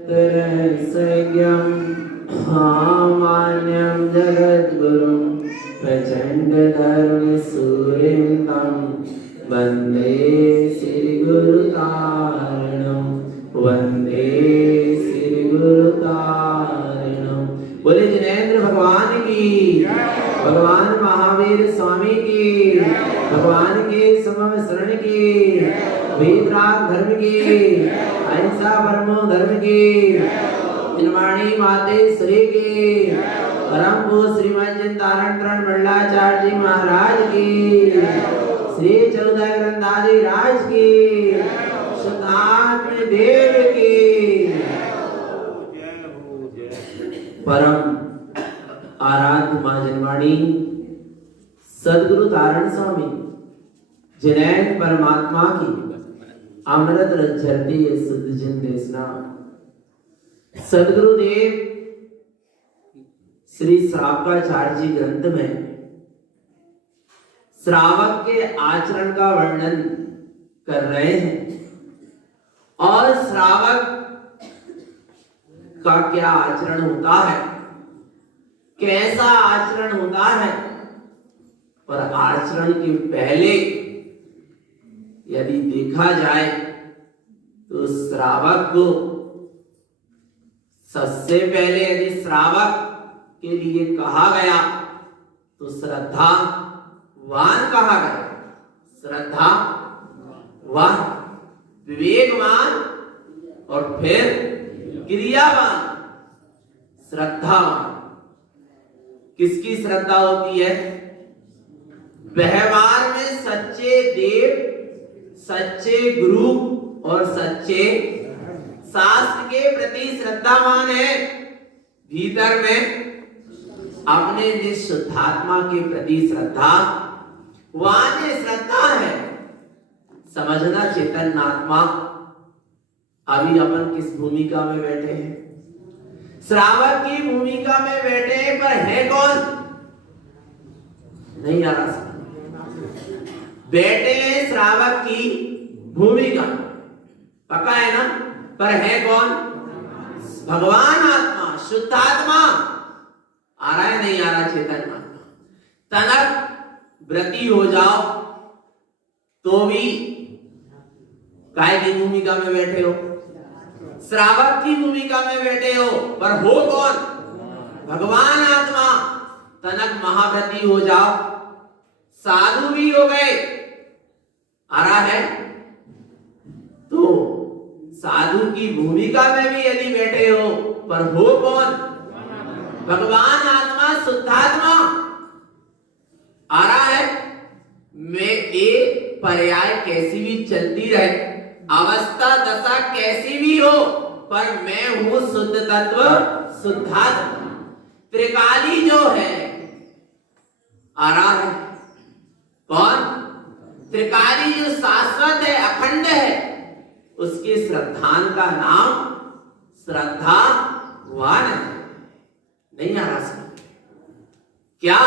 संज्ञं मान्यं जगद्गुरुं प्रचण्डधर्मसूरिं तं वन्दे श्रीगुरुतारणं वन्दे श्रीगुरुतारणं। बोले जिनेंद्र भगवान की, भगवान महावीर स्वामी की, भगवान के समम शरण की, वेदराग धर्म की, अहिंसा परमो धर्म की, निर्वाणी माते श्री की, परम पूज्य श्रीमान चिंतारण मंडलाचार्य जी महाराज की, श्री चौदह ग्रंथादि राज की, शुद्धात्म देव की, परम आराध्य मां जनवाणी सदगुरु तारण स्वामी जिनैन परमात्मा की अमृत रचरती शुद्ध जिन देशना सदगुरुदेव श्री श्रावकाचार्य जी ग्रंथ में श्रावक के आचरण का वर्णन कर रहे हैं और श्रावक का क्या आचरण होता है, कैसा आचरण होता है। और आचरण के पहले यदि देखा जाए तो श्रावक को सबसे पहले यदि श्रावक के लिए कहा गया तो श्रद्धावान कहा गया, श्रद्धावान, विवेकवान और फिर क्रियावान। श्रद्धावान किसकी श्रद्धा होती है? व्यवहार में सच्चे देव, सच्चे गुरु और सच्चे शास्त्र के प्रति श्रद्धावान है। भीतर में अपने निःशुद्धात्मा के प्रति श्रद्धावान है, श्रद्धा है। समझना चेतन आत्मा अभी अपन किस भूमिका में बैठे हैं? श्रावक की भूमिका में बैठे हैं, पर है कौन? नहीं आ रहा। बैठे हैं श्रावक की भूमिका, पक्का है ना? पर है कौन? भगवान आत्मा, शुद्ध आत्मा। आ रहा है नहीं आ रहा? चेतन आत्मा। तनक व्रती हो जाओ तो भी काय की भूमिका में बैठे हो? श्रावक की भूमिका में बैठे हो, पर हो कौन? भगवान आत्मा। तनक महाव्रती हो जाओ, साधु भी हो गए, आ रहा है तो साधु की भूमिका में भी यदि बैठे हो, पर हो कौन? भगवान आत्मा, शुद्धात्मा। आ रहा है। मैं एक पर्याय कैसी भी चलती रहे, अवस्था दशा कैसी भी हो, पर मैं हूं शुद्ध तत्व, शुद्धात्मा। त्रिकाली जो है, आ रहा है कौन? त्रिकाली जो शाश्वत है, अखंड है, उसके श्रद्धान का नाम श्रद्धावान है। नहीं आ रहा? क्या?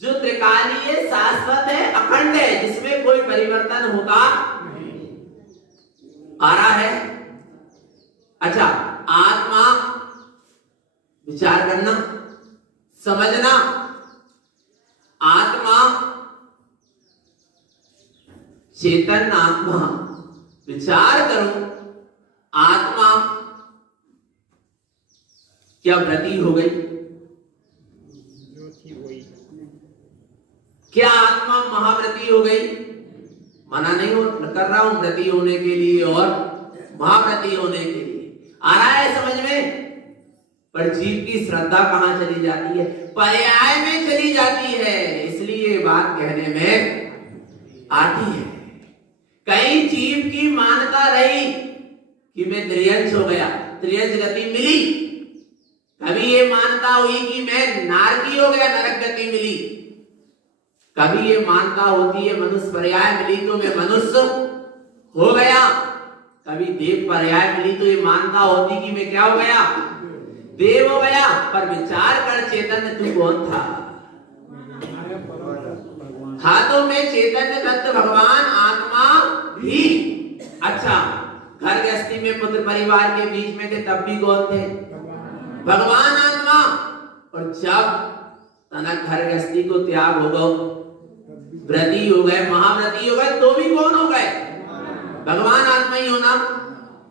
जो त्रिकाली है, शाश्वत है, अखंड है, जिसमें कोई परिवर्तन होगा नहीं। आ रहा है? अच्छा, आत्मा विचार करना, समझना। आत्मा, चेतन आत्मा, विचार करो। आत्मा क्या व्रती हो गई? क्या आत्मा महाव्रती हो गई? मना नहीं कर रहा हूं व्रती होने के लिए और महाव्रती होने के लिए। आ रहा है समझ में? पर जीव की श्रद्धा कहां चली जाती है? पर्याय में चली जाती है, इसलिए बात कहने में आती है। कई जीव की मान्यता रही कि मैं त्रियंश हो गया, त्रियंश गति मिली। कभी ये मान्यता हुई कि मैं नारकी हो गया, नरक गति मिली। कभी ये मान्यता होती है मनुष्य पर्याय मिली तो मैं मनुष्य हो गया। कभी देव पर्याय मिली तो ये मान्यता होती कि मैं क्या हो गया? देव हो गया। पर विचार कर, चैतन्य तू कौन था? था तो मैं चैतन्य तत्व भगवान आत्मा भी। अच्छा, घर गृहस्थी में पुत्र परिवार के बीच में थे तब भी कौन थे? भगवान आत्मा। और जब तनक घर गृहस्थी को त्याग हो गए, व्रती हो गए, महाव्रती हो गए, तो भी कौन हो गए? भगवान आत्मा ही होना।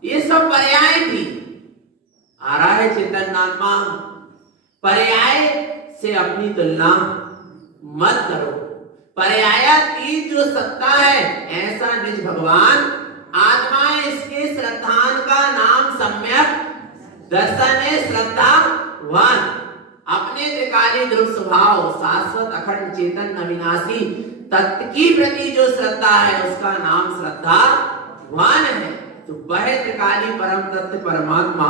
ये सब पर्याय थी। आ रहा है चेतन आत्मा, पर्याय से अपनी तुलना मत करो। पर्यायातीत जो सत्ता है ऐसा निज भगवान आत्मा है। इसके श्रद्धान का नाम सम्यक दर्शन है। श्रद्धावान अपने त्रिकाली ध्रुव स्वभाव शाश्वत अखंड चेतन अविनाशी तत्व की प्रति जो श्रद्धा है उसका नाम श्रद्धावान है। तो वह त्रिकाली परम तत्व परमात्मा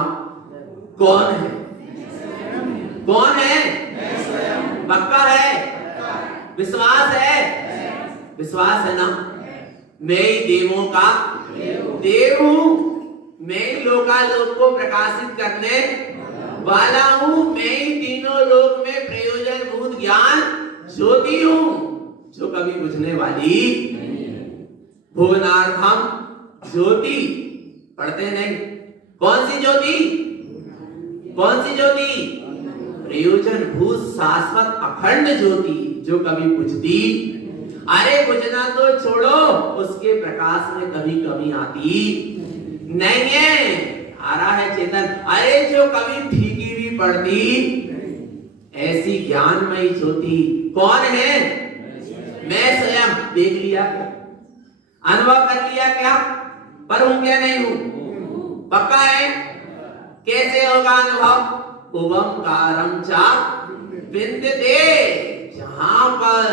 कौन है? कौन है? पक्का है? विश्वास है? विश्वास है ना? मैं ही देवों का देव हूं, मैं ही लोकालोक को प्रकाशित करने वाला हूं, मैं ही तीनों लोक में प्रयोजन भूत ज्ञान ज्योति हूं जो कभी बुझने वाली भुवनार्थम ज्योति। पढ़ते नहीं? कौन सी ज्योति? कौन सी ज्योति? प्रयोजन भूत शाश्वत अखंड ज्योति जो कभी बुझती। अरे बुझना तो छोड़ो, उसके प्रकाश में कभी कमी आती नहीं है। आ रहा है चेतन। अरे जो कभी फीकी भी पड़ती, ऐसी ज्ञानमयी ज्योति कौन है? मैं स्वयं। देख लिया क्या? अनुभव कर लिया क्या? पर हूं क्या नहीं हूं? पक्का है? कैसे होगा अनुभव? ओंकारम चा विद्यते। जहां पर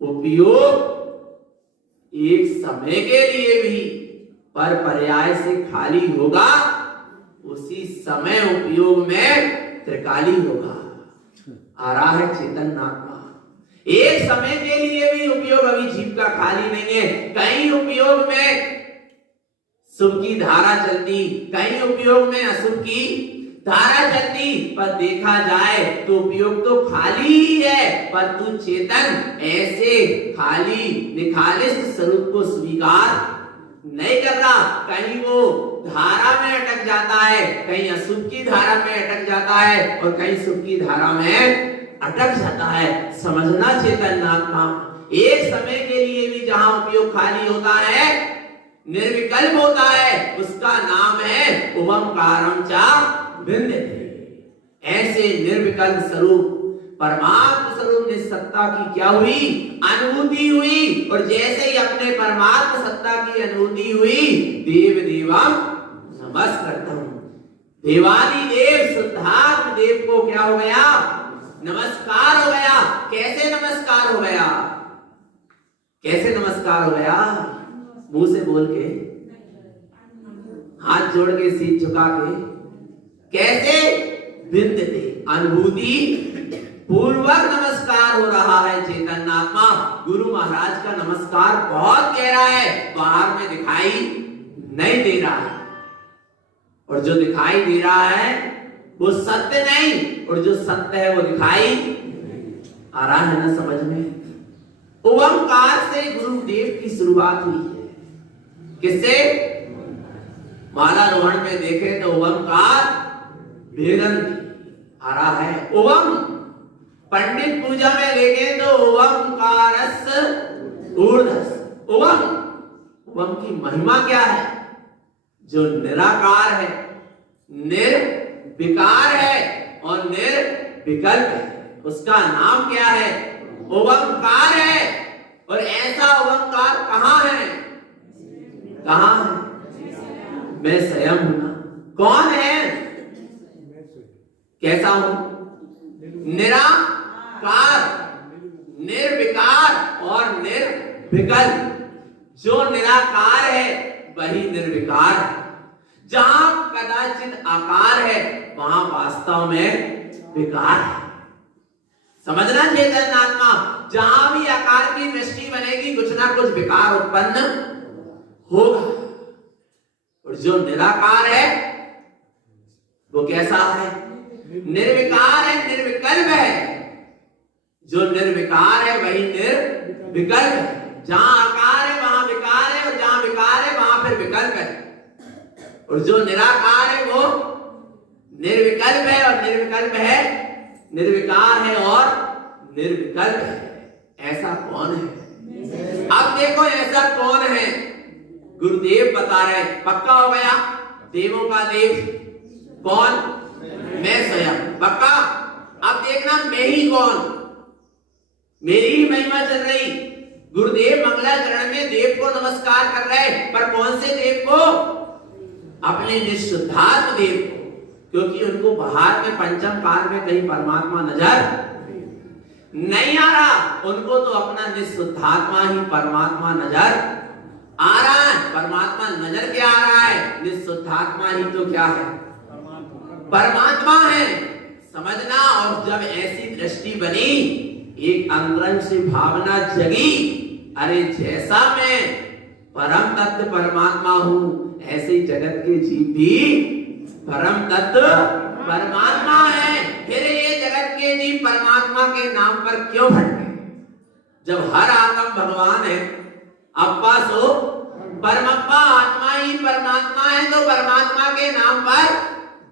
उपयोग एक समय के लिए भी पर पर्याय से खाली होगा, उसी समय उपयोग में त्रिकाली होगा। आ रहा है चेतन आत्मा। एक समय के लिए भी उपयोग अभी जीव का खाली नहीं है। कहीं उपयोग में शुभ की धारा चलती, कहीं उपयोग में अशुभ की धारा चलती, पर देखा जाए तो उपयोग तो खाली ही है। पर तू चेतन ऐसे खाली निखालिस स्वरूप को स्वीकार नहीं कर रहा। कहीं वो धारा में अटक जाता है, कहीं अशुभ की धारा में अटक जाता है और कहीं शुभ की धारा में अटक जाता है। समझना चेतन आत्मा, एक समय के लिए भी जहां उपयोग खाली होता है, निर्विकल्प होता है, उसका नाम है ओंकारम चा विद्यते। ऐसे निर्विकल्प स्वरूप परमात्मा स्वरूप निसत्ता की क्या हुई? अनुभूति हुई। और जैसे ही अपने परमात्मा सत्ता की अनुभूति हुई, देव देवम नमस्कारतम। देवादि देव शुद्धात्म देव को क्या हो गया? नमस्कार हो गया। कैसे नमस्कार हो गया? कैसे नमस्कार हो गया? मुंह से बोल के, हाथ जोड़ के, सीट झुका के। कैसे? विद्यते, अनुभूति पूर्वक नमस्कार हो रहा है चेतन आत्मा। गुरु महाराज का नमस्कार बहुत गहरा है, बाहर में दिखाई नहीं दे रहा है। और जो दिखाई दे रहा है वो सत्य नहीं, और जो सत्य है वो दिखाई आ रहा है ना समझ में? ओंकार से गुरुदेव की शुरुआत हुई है। किससे? मालारोहण में देखे तो ओंकार वेदन आ रहा है। ओम पंडित पूजा में देखे तो ओंकारस ऊर्ध्वस। ओम की महिमा क्या है? जो निराकार है, निर्विकार है और निर्विकल्प है, उसका नाम क्या है? ओंकार है। और ऐसा ओंकार कहां है? कहां है? मैं स्वयं हूं ना। कौन है? कैसा हूं? निराकार, निर्विकार और निर्विकल्प। जो निराकार है वही निर्विकार है। जहां कदाचित आकार है वहां वास्तव में विकार है। समझना चेतन आत्मा, जहां भी आकार की दृष्टि बनेगी कुछ ना कुछ विकार उत्पन्न होगा। और जो निराकार है वो कैसा है? निर्विकार है, निर्विकल्प है। जो निर्विकार है वही निर्विकल्प है। जहां आकार है वहां विकार है, और जहां विकार है वहां फिर विकल्प है। और जो निराकार है वो निर्विकल्प है, और निर्विकल्प है, निर्विकार है और निर्विकल्प है। ऐसा कौन है? अब देखो ऐसा कौन है, गुरुदेव बता रहे। पक्का हो गया? देवों का देव कौन? मैं स्वयं। पक्का? अब देखना मैं ही कौन, मेरी ही महिमा चल रही। गुरुदेव मंगलाचरण में देव को नमस्कार कर रहे, पर कौन से देव को? अपने निःशुद्धात्म देव को, क्योंकि उनको बाहर में पंचम काल में कहीं परमात्मा नजर नहीं आ रहा। उनको तो अपना निःशुद्धात्मा ही परमात्मा नजर आ रहा है। परमात्मा नजर क्या आ रहा है? निःशुद्धात्मा ही तो क्या है? परमात्मा है। समझना। और जब ऐसी दृष्टि बनी, एक अंतरंग से भावना जगी, अरे जैसा मैं परम तत्व परमात्मा हूं, ऐसे जगत के जीव भी परम तत्व परमात्मा है। फिर ये जगत के जीव परमात्मा के नाम पर क्यों भटके? जब हर आत्मा भगवान है, अप्पा सो परमप्पा, आत्मा ही परमात्मा है, तो परमात्मा के नाम पर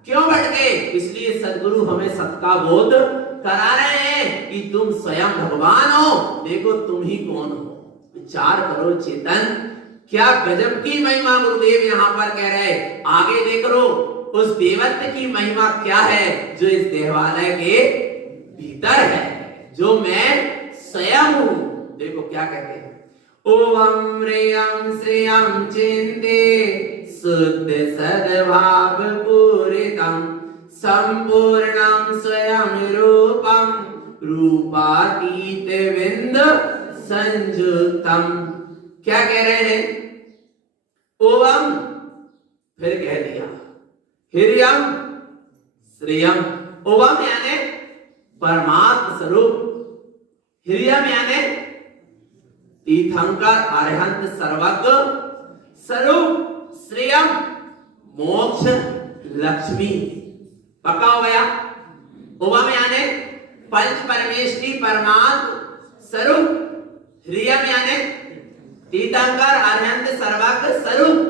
क्यों भटके? इसलिए सद्गुरु हमें सत्ता बोध करा रहे हैं कि तुम स्वयं भगवान हो। देखो तुम ही कौन हो, विचार करो चेतन। क्या गजब की महिमा गुरुदेव यहाँ पर कह रहे। आगे देख लो उस देवत्व की महिमा क्या है जो इस देवालय के भीतर है, जो मैं स्वयं हूं। देखो क्या कहते हैं, ओम ह्रीयं श्रियं चिन्ते शुद्ध सद्भाव पूरितं संपूर्णं स्वयं रूपं रूपातीत विंद संयुक्तम। क्या कह रहे हैं? ओम, फिर कह दिया ह्रीयं श्रियं। ओम यानी परमात्म स्वरूप, ह्रीयं यानी तीर्थंकर अरहंत सर्वज्ञ स्वरूप, श्रियं मोक्ष लक्ष्मी। पक्का हो गया? ओम यानी पंच परमेष्टि परमात्म स्वरूप, ह्रीयं यानी तीर्थंकर अरहंत सर्वज्ञ स्वरूप।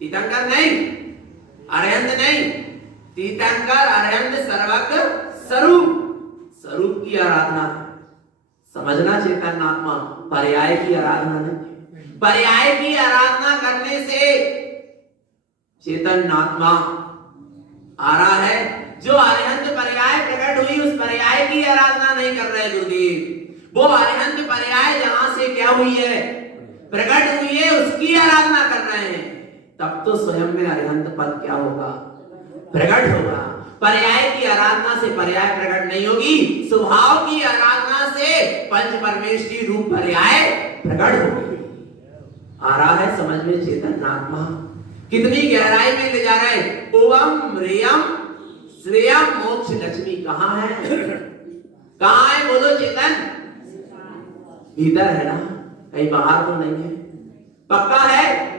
तीर्थंकर नहीं, अरहंत नहीं, तीर्थंकर अरहंत सर्वज्ञ स्वरूप। स्वरूप की आराधना समझना चेतन आत्मा, पर्याय की आराधना नहीं। पर्याय की आराधना करने से चेतन आत्मा आ रहा है। जो अरहंत पर्याय प्रकट हुई, उस पर्याय की आराधना नहीं कर रहे गुरुदेव। वो अरहंत पर्याय जहां से क्या हुई है, प्रकट हुई है, उसकी आराधना कर रहे हैं। तब तो स्वयं में अरहंत पद क्या होगा? प्रकट होगा। पर्याय की आराधना से पर्याय प्रकट नहीं होगी, स्वभाव की आराधना से पंच परमेष्टि रूप पर्याय प्रकट होगी। आ रहा है समझ में चेतन आत्मा? कितनी गहराई में ले जा रहा है। ओम ह्रीयं श्रियं मोक्ष लक्ष्मी कहाँ है? कहाँ है बोलो चेतन? भीतर है ना, कहीं बाहर तो नहीं है। पक्का है?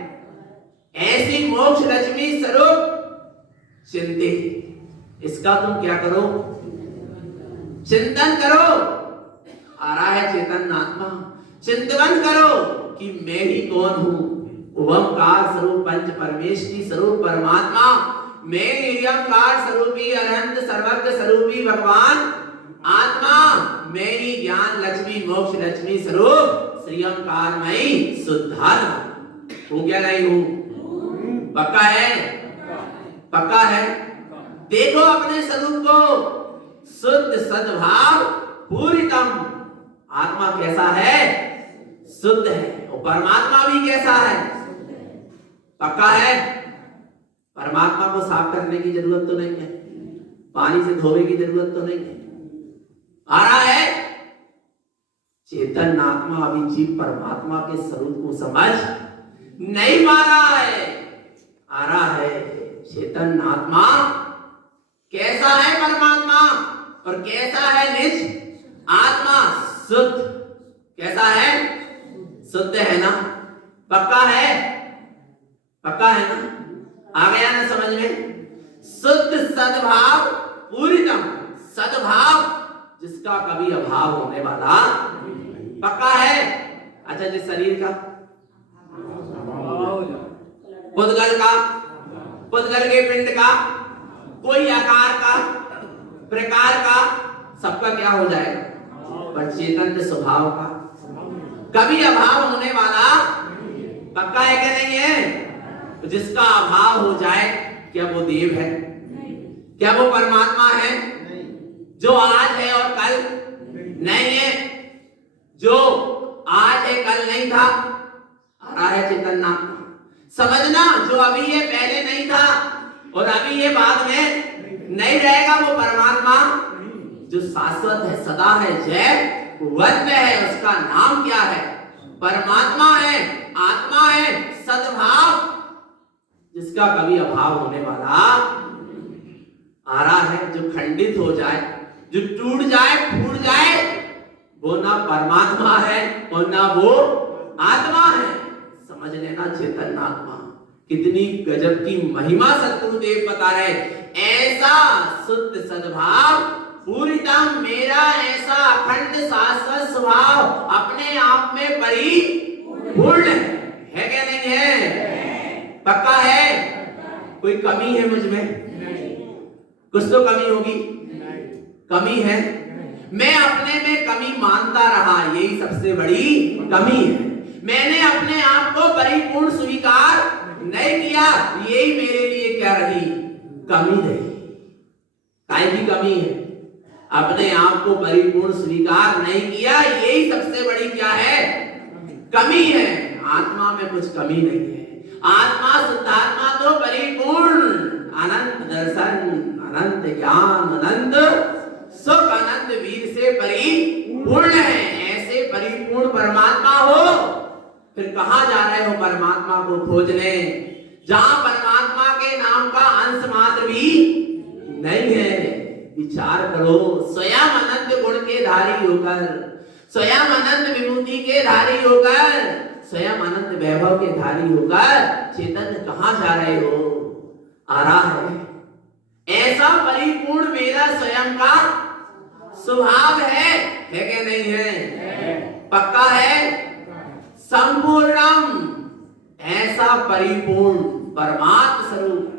ऐसी मोक्ष लक्ष्मी स्वरूप चिंतित, इसका तुम क्या करो? चिंतन करो। आ रहा है चेतन आत्मा, चिंतन करो कि मैं ही कौन हूं। ओंकार स्वरूप पंच परमेष्टि स्वरूप परमात्मा, मैं निरंकार स्वरूपी अनंत सर्वज्ञ स्वरूपी भगवान आत्मा, मैं ही ज्ञान लक्ष्मी मोक्ष लक्ष्मी स्वरूप श्रीयंकारमयी शुद्धात्मा हूं। क्या नहीं हूं? पक्का है? पक्का है? देखो अपने स्वरूप को, शुद्ध सद्भाव पूरितम। आत्मा कैसा है? शुद्ध है। और परमात्मा भी कैसा है? पक्का है? परमात्मा को साफ करने की जरूरत तो नहीं है, पानी से धोने की जरूरत तो नहीं है। आ रहा है चेतन आत्मा अभी जीव परमात्मा के स्वरूप को समझ नहीं पा रहा है। आ रहा है चेतन आत्मा कैसा है परमात्मा और कैसा है निज आत्मा? शुद्ध। कैसा है? शुद्ध है ना? पक्का है? पक्का है ना? आ गया ना समझ में? शुद्ध सद्भाव पूरितम, सद्भाव जिसका कभी अभाव होने वाला। पक्का है? अच्छा जिस शरीर का, उद्गल का, पुद्गल के पिंड का, कोई आकार का, प्रकार का, सबका क्या हो जाएगा? पर चैतन्य स्वभाव का कभी अभाव होने वाला पक्का है क्या? नहीं है। तो जिसका अभाव हो जाए, क्या वो देव है? क्या वो परमात्मा है? जो आज है और कल नहीं है, जो आज है कल नहीं था, आ रहा है चैतन्य। समझना, जो अभी ये पहले नहीं था और अभी ये बाद में नहीं रहेगा, वो परमात्मा जो शाश्वत है, सदा है, जय वज्र है, उसका नाम क्या है? परमात्मा है, आत्मा है, सद्भाव, जिसका कभी अभाव होने वाला आ रहा है। जो खंडित हो जाए, जो टूट जाए, फूट जाए, वो ना परमात्मा है और ना वो आत्मा है। समझ लेना, चैतन्य आत्मा कितनी गजब की महिमा सद्गुरुदेव बता रहे। ऐसा शुद्ध सद्भाव पूरितम मेरा, ऐसा अखंड शाश्वत स्वभाव अपने आप में परिपूर्ण है क्या? नहीं है। पक्का है? कोई कमी है मुझ में? कुछ तो कमी होगी। कमी है, मैं अपने में कमी मानता रहा, यही सबसे बड़ी कमी है। मैंने अपने आप को परिपूर्ण स्वीकार नहीं किया, यही मेरे लिए क्या रही? कमी रही। काय की कमी है? अपने आप को परिपूर्ण स्वीकार नहीं किया, यही सबसे बड़ी क्या है? कमी है। आत्मा में कुछ कमी नहीं है। आत्मा, शुद्धात्मा तो परिपूर्ण, अनंत दर्शन, अनंत ज्ञान, अनंत सुख, अनंत वीर से परिपूर्ण है। ऐसे परिपूर्ण परमात्मा हो, फिर कहां जा रहे हो परमात्मा को खोजने, जहां परमात्मा के नाम का अंश मात्र भी नहीं है। विचार करो, स्वयं अनंत गुण के धारी होकर, स्वयं अनंत विभूति के धारी होकर, स्वयं अनंत वैभव के धारी होकर चैतन्य कहां जा रहे हो? आ रहा है। ऐसा परिपूर्ण मेरा स्वयं का स्वभाव है क्या? नहीं है। पक्का है? संपूर्णम, ऐसा परिपूर्ण परमात्म स्वरूप,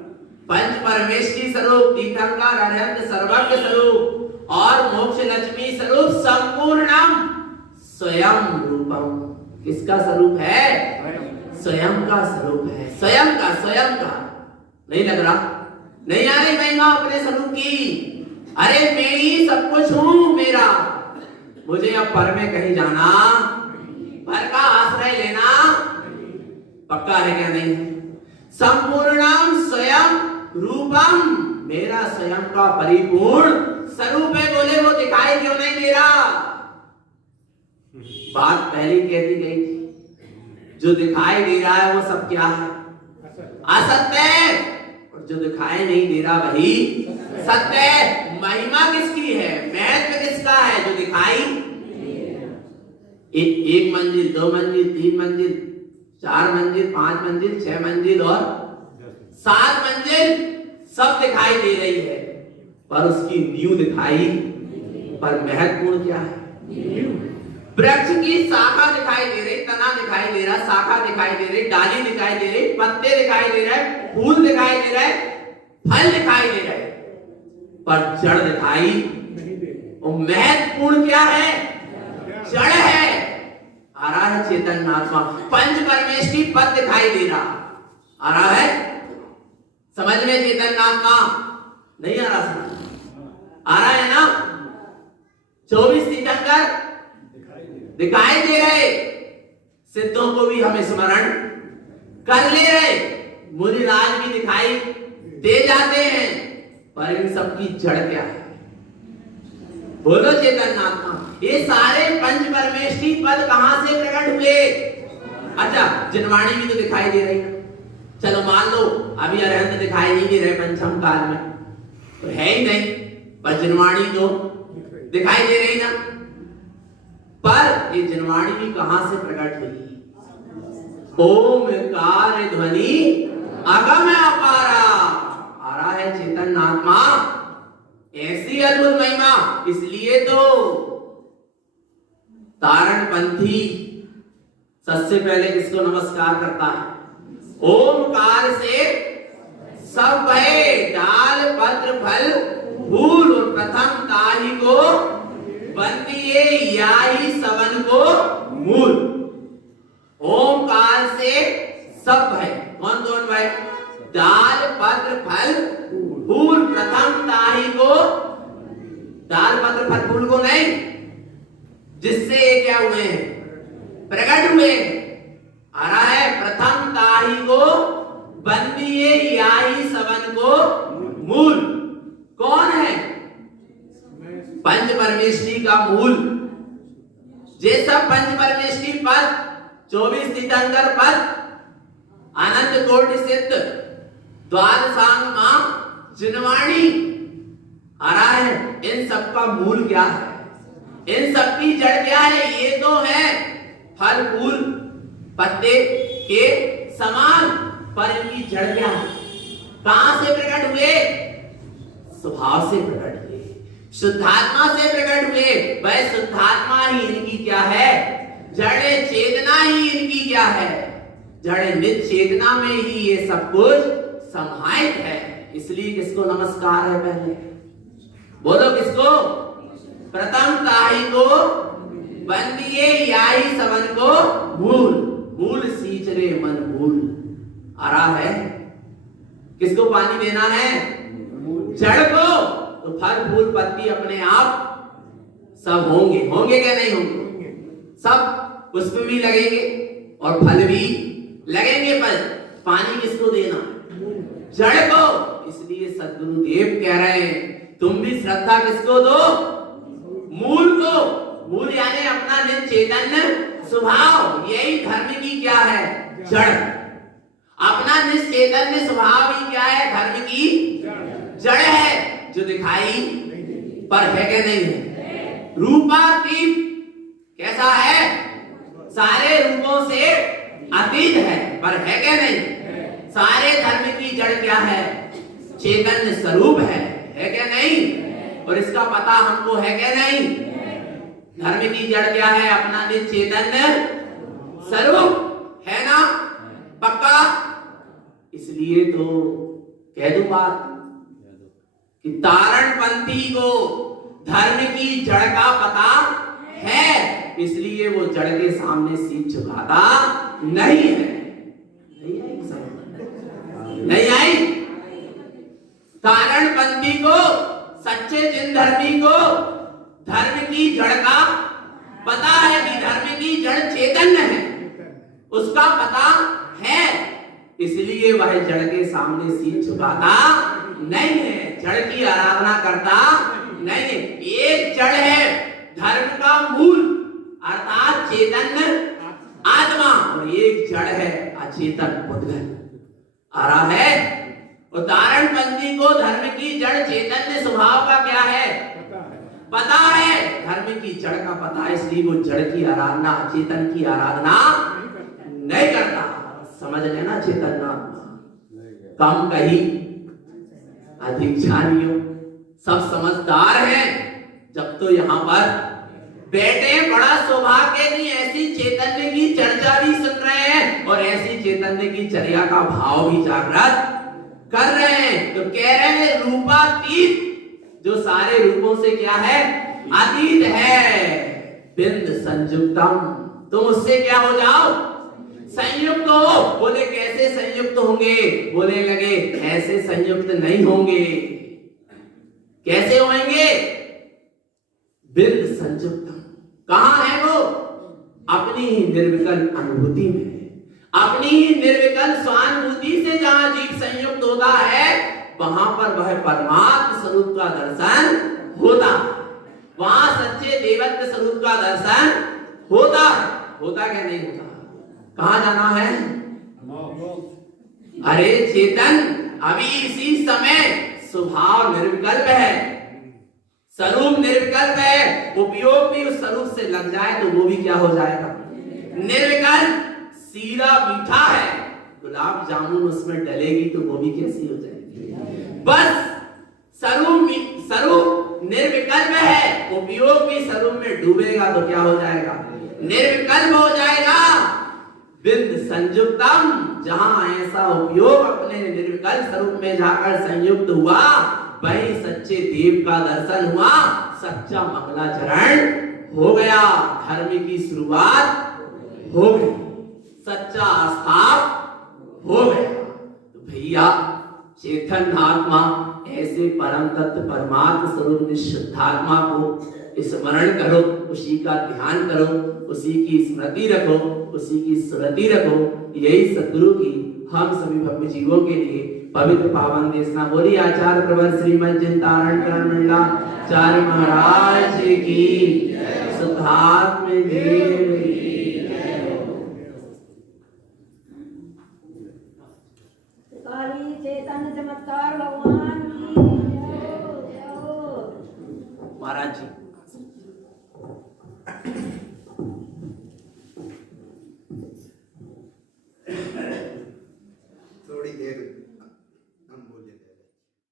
पंच परमेश्वरी स्वरूप, तीर्थंकर अनंत सर्वज्ञ स्वरूप और मोक्ष लक्ष्मी स्वरूप, संपूर्णम स्वयं रूपम। किसका स्वरूप है? स्वयं का स्वरूप है। स्वयं का, स्वयं का। नहीं लग रहा? नहीं आ रही महिमा अपने स्वरूप की? अरे मैं ही सब कुछ हूं, मेरा। मुझे अब पर में कहीं जाना, पर का आश्रय लेना पक्का है क्या? नहीं है। संपूर्णम स्वयं रूपम, मेरा स्वयं का परिपूर्ण स्वरूप है। बोले वो दिखाई क्यों नहीं दे रहा? बात पहले कहती गई थी, जो दिखाई दे रहा है वो सब क्या है? असत्य है। और जो दिखाई नहीं दे रहा वही सत्य है। महिमा किसकी है? महत्व किसका है? जो दिखाई एक मंजिल, दो मंजिल, तीन मंजिल, चार मंजिल, पांच मंजिल, छह मंजिल और 7 मंजिल सब दिखाई दे रही है, पर उसकी नींव दिखाई, पर महत्वपूर्ण क्या है? वृक्ष की शाखा दिखाई दे रही, तना दिखाई दे रहा, शाखा दिखाई दे रही, डाली दिखाई दे रही, पत्ते दिखाई दे रहे, फूल दिखाई दे रहे, फल दिखाई दे रहे, पर जड़ दिखाई नहीं दे रही। और महत्वपूर्ण क्या है? जड़ है। आ रहा है चेतन आत्मा, पंच परमेष्टि पद दिखाई दे रहा, आ रहा है समझ में? चेतन आत्मा नहीं आ रहा? समझ आ रहा है ना? 24 तीर्थंकर दिखाई दे रहे, सिद्धों को भी हम स्मरण कर ले रहे, मुनिराज भी दिखाई दे जाते हैं, पर इन सबकी जड़ क्या है? बोलो चेतन आत्मा। ये सारे पंच परमेष्टि पद कहां से प्रकट हुए? अच्छा, जिनवाणी भी तो दिखाई दे रही, चलो मान लो अभी अरहंत दिखाई नहीं दे रहे पंचम काल में, तो है ही नहीं, पर जिनवाणी तो दिखाई दे रही ना। पर ये जिनवाणी भी कहां से प्रकट हुई? ओमकार ध्वनि अगम अपारा। आ रहा है चेतन आत्मा, ऐसी अद्भुत महिमा। इसलिए तो तारण पंथी सबसे पहले किसको नमस्कार करता है? ओमकार से सब भय, डाल पत्र फल फूल, और प्रथम ताहि को बंदिए, याही सवन को मूल। ओमकार से सब भय, कौन कौन भय? डाल पत्र फल फूल, प्रथम ताहि को, डाल पत्र फल फूल को नहीं, जिससे ये क्या हुए हैं? प्रकट हुए। आ रहा है, प्रथम ताहि को बंदिए, याही सवन को मूल। कौन है? पंच परमेष्टि का मूल। जे सब पंच परमेष्टि पद, 24 तीर्थंकर पद, अनंत कोटि सिद्ध, द्वादशांग मां जिनवाणी, आ रहा है। इन सब का मूल क्या है? इन सब की जड़ क्या है? ये तो है फल फूल पत्ते के समान, पर इनकी जड़ क्या है? कहां से प्रकट हुए? स्वभाव से प्रकट हुए, शुद्धात्मा से प्रकट हुए। वह शुद्धात्मा ही इनकी क्या है? जड़े, चेतना ही इनकी क्या है? जड़े। नित्य चेतना में ही ये सब कुछ समाहित है। इसलिए किसको नमस्कार है? पहले बोलो किसको? प्रथम ताहि को बंदिए, याही सवन को मूल। मूल सींचरे मन मूल। आ रहा है, किसको पानी देना है? जड़ को। तो फल फूल पत्ती अपने आप सब होंगे। होंगे क्या नहीं होंगे? सब पुष्प भी लगेंगे और फल भी लगेंगे, पर पानी किसको देना? जड़ को। इसलिए सद्गुरुदेव कह रहे हैं, तुम भी श्रद्धा किसको दो? मूल को। मूल यानी अपना नित्य चैतन्य स्वभाव। यही धर्म की क्या है? जड़। अपना नित्य चैतन्य स्वभाव ही क्या है? धर्म की जड़ है, जो दिखाई पर है क्या नहीं है? रूपातीत। कैसा है? सारे रूपों से अतीत है, पर है क्या नहीं? सारे धर्म की जड़ क्या है? चैतन्य स्वरूप है क्या नहीं? और इसका पता हमको है क्या नहीं? धर्म की जड़ क्या है? अपना नित्य चैतन्य स्वरूप है ना? पक्का। इसलिए तो कह दूं बात कि तारणपंथी को धर्म की जड़ का पता है, इसलिए वो जड़ के सामने शीश झुकाता नहीं है। नहीं आई समझ? नहीं आई? तारणपंथी को, सच्चे जिन धर्मी को धर्म की जड़ का पता है कि धर्म की जड़ चैतन्य है, उसका पता है। इसलिए वह जड़ के सामने शीश झुकाता नहीं है, जड़ की आराधना करता नहीं है। एक जड़ है धर्म का मूल, अर्थात चैतन्य आत्मा, और एक जड़ है अचेतन बुद्धगण। आ रहा है। उदाहरणबंदी को धर्म की जड़ चैतन्य स्वभाव का क्या है? पता है। धर्म की जड़ का पता है, इसलिए वो जड़ की आराधना, चेतन की आराधना नहीं करता। समझ लेना, चेतन कम कही अधिक जानियो। सब समझदार हैं जब तो यहाँ पर बैठे। बड़ा सौभाग्य की ऐसी चैतन्य की चर्चा भी सुन रहे हैं और ऐसी चैतन्य की चर्या का भाव भी जागृत कर रहे हैं। तो कह रहे हैं रूपातीत, जो सारे रूपों से क्या है? अतीत है। बिंद संयुक्तम, तुम उससे क्या हो जाओ? संयुक्त हो। बोले कैसे संयुक्त होंगे? बोले लगे ऐसे संयुक्त नहीं होंगे। कैसे होंगे? बिंद संयुक्तम। कहां है वो? अपनी ही निर्विकल्प अनुभूति में, अपनी ही निर्विकल्प स्वानुभूति से जहां जीव संयुक्त होता है, वहां पर वह परमात्म स्वरूप का दर्शन होता है। वहां सच्चे देवत्व स्वरूप का दर्शन होता है। होता क्या नहीं होता? कहां जाना है? अरे चेतन अभी इसी समय स्वभाव निर्विकल्प है, स्वरूप निर्विकल्प है। उपयोग भी उस स्वरूप से लग जाए तो वो भी क्या हो जाएगा? निर्विकल्प। सीरा मीठा है, गुलाब जामुन उसमें डलेगी तो वो भी कैसी हो जाएगी? बस स्वरूप निर्विकल्प है, उपयोग भी स्वरूप में डूबेगा तो क्या हो जाएगा? निर्विकल्प हो जाएगा। बिंद संयुक्तम, जहां ऐसा उपयोग अपने निर्विकल्प स्वरूप में जाकर संयुक्त हुआ, वही सच्चे देव का दर्शन हुआ, सच्चा मंगलाचरण हो गया, धर्म की शुरुआत हो गई, सच्चा स्थाप हो गया। तो भैया चेतन आत्मा ऐसे परम तत्व परमात्म स्वरूप शुद्धात्मा को स्मरण करो, उसी का ध्यान करो, उसी की स्मृति रखो, उसी की स्मृति रखो। यही सद्गुरु की हम सभी भव्य जीवों के लिए पवित्र पावन देशना। बोली आचार्य प्रवर श्रीमद चिंतारण करण मंडलाचार्य महाराज की, शुद्धात्म देव की।